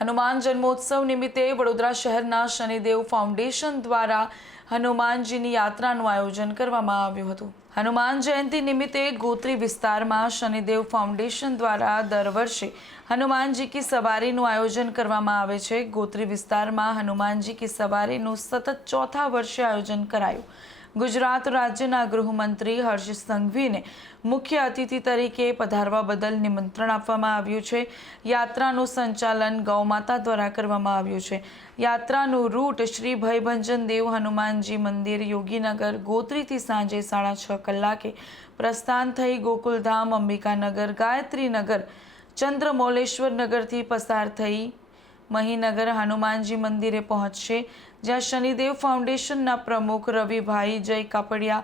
હનુમાન જન્મોત્સવ નિમિત્તે વડોદરા શહેરના શનિદેવ ફાઉન્ડેશન દ્વારા હનુમાનજીની યાત્રાનું આયોજન કરવામાં આવ્યું હતું. હનુમાન જયંતિ નિમિત્તે ગોત્રી વિસ્તારમાં શનિદેવ ફાઉન્ડેશન દ્વારા દર વર્ષે હનુમાનજી કી સવારીનું આયોજન કરવામાં આવે છે. ગોત્રી વિસ્તારમાં હનુમાનજી કી સવારીનું સતત ચોથા વર્ષે આયોજન કરાયું. ગુજરાત રાજ્યના ગૃહમંત્રી હર્ષ સંઘવીને મુખ્ય અતિથિ તરીકે પધારવા બદલ નિમંત્રણ આપવામાં આવ્યું છે. યાત્રાનું સંચાલન ગૌમાતા દ્વારા કરવામાં આવ્યું છે. યાત્રાનું રૂટ શ્રી ભયભંજન દેવ હનુમાનજી મંદિર, યોગીનગર, ગોત્રીથી સાંજે સાડા છ કલાકે પ્રસ્થાન થઈ ગોકુલધામ, અંબિકાનગર, ગાયત્રીનગર ચંદ્રમૌલેશ્વર નગરથી પસાર થઈ મહીનગર હનુમાનજી મંદિરે પહોંચશે, જ્યાં શનિદેવ ફાઉન્ડેશનના પ્રમુખ રવિભાઈ જય કાપડિયા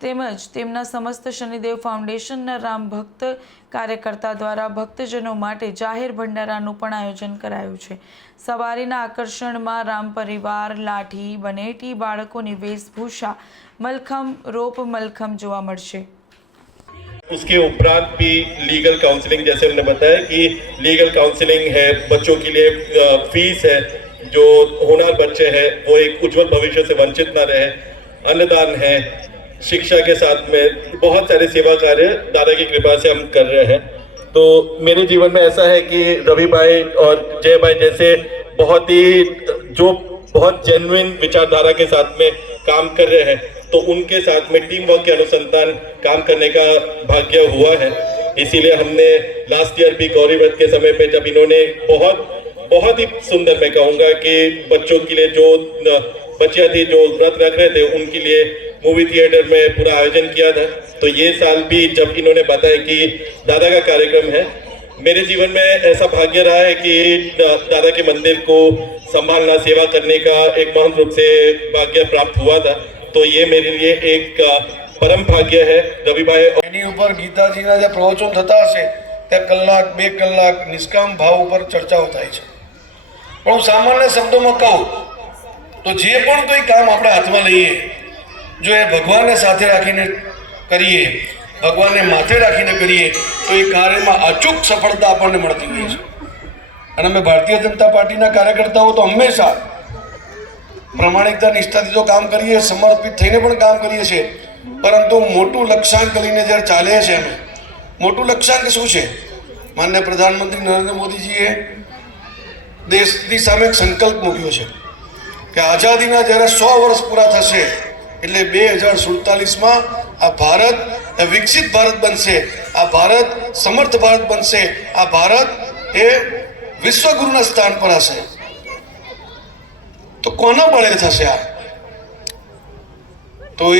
તેમજ તેમના સમસ્ત શનિદેવ ફાઉન્ડેશનના રામ ભક્ત કાર્યકર્તા દ્વારા ભક્તજનો માટે જાહેર ભંડારાનું પણ આયોજન કરાયું છે. સવારીના આકર્ષણમાં રામ પરિવાર, લાઠી, બનેટી બાળકોની વેશભૂષા, મલખમ, રોપ મલખમ જોવા મળશે. उसके उपरांत भी लीगल काउंसलिंग जैसे हमने बताया कि लीगल काउंसलिंग है, बच्चों के लिए फ़ीस है, जो होनार बच्चे हैं, वो एक उज्जवल भविष्य से वंचित ना रहे, अन्नदान है, शिक्षा के साथ में बहुत सारे सेवा कार्य दादा की कृपा से हम कर रहे हैं। तो मेरे जीवन में ऐसा है कि रवि भाई और जय भाई जैसे बहुत ही, जो बहुत जेन्युइन विचारधारा के साथ में काम कर रहे हैं तो उनके साथ में टीम वर्क के अनुसंधान काम करने का भाग्य हुआ है। इसीलिए हमने लास्ट ईयर भी गौरी व्रत के समय पे जब इन्होंने बहुत बहुत ही सुंदर मैं कहूँगा कि बच्चों के लिए जो बच्चियाँ थी जो व्रत रख रहे थे, उनके लिए मूवी थिएटर में पूरा आयोजन किया था। तो ये साल भी जब इन्होंने बताया कि दादा का कार्यक्रम है, मेरे जीवन में ऐसा भाग्य रहा है कि दादा के मंदिर को संभालना, सेवा करने का एक महान रूप से भाग्य प्राप्त हुआ था। તો એ મેરે લીએ એક પરમ ભાગ્ય હે રવિભાઈ એની ઉપર ગીતાજીના જે પ્રવચન થતા હશે, તે કલાક, બે કલાક નિષ્કામ ભાવ ઉપર ચર્ચાઓ થાય છે. પણ હું સામાન્ય શબ્દોમાં કહું, તો જે પણ કોઈ કામ આપણે હાથમાં લઈએ, જો એ ભગવાનને સાથે રાખીને કરીએ, ભગવાનને માથે રાખીને કરીએ, તો એ કાર્યમાં અચૂક સફળતા આપણને મળતી હોય છે. અને અમે ભારતીય જનતા પાર્ટીના કાર્યકર્તાઓ તો હંમેશા પ્રમાણિકતા, નિષ્ઠાથી તો કામ કરીએ, સમર્પિત થઈને પણ કામ કરીએ છીએ. પરંતુ મોટું લક્ષ્યાંક લઈને જ્યારે ચાલીએ છીએ અમે, મોટું લક્ષ્યાંક શું છે? માન્ય પ્રધાનમંત્રી નરેન્દ્ર મોદીજીએ દેશની સામે એક સંકલ્પ મૂક્યો છે કે આઝાદીના જ્યારે સો વર્ષ પૂરા થશે, એટલે બે હજાર સુડતાલીસમાં આ ભારત વિકસિત ભારત બનશે, આ ભારત સમર્થ ભારત બનશે, આ ભારત એ વિશ્વગુરુના સ્થાન પર હશે. કોના બળે થશે આ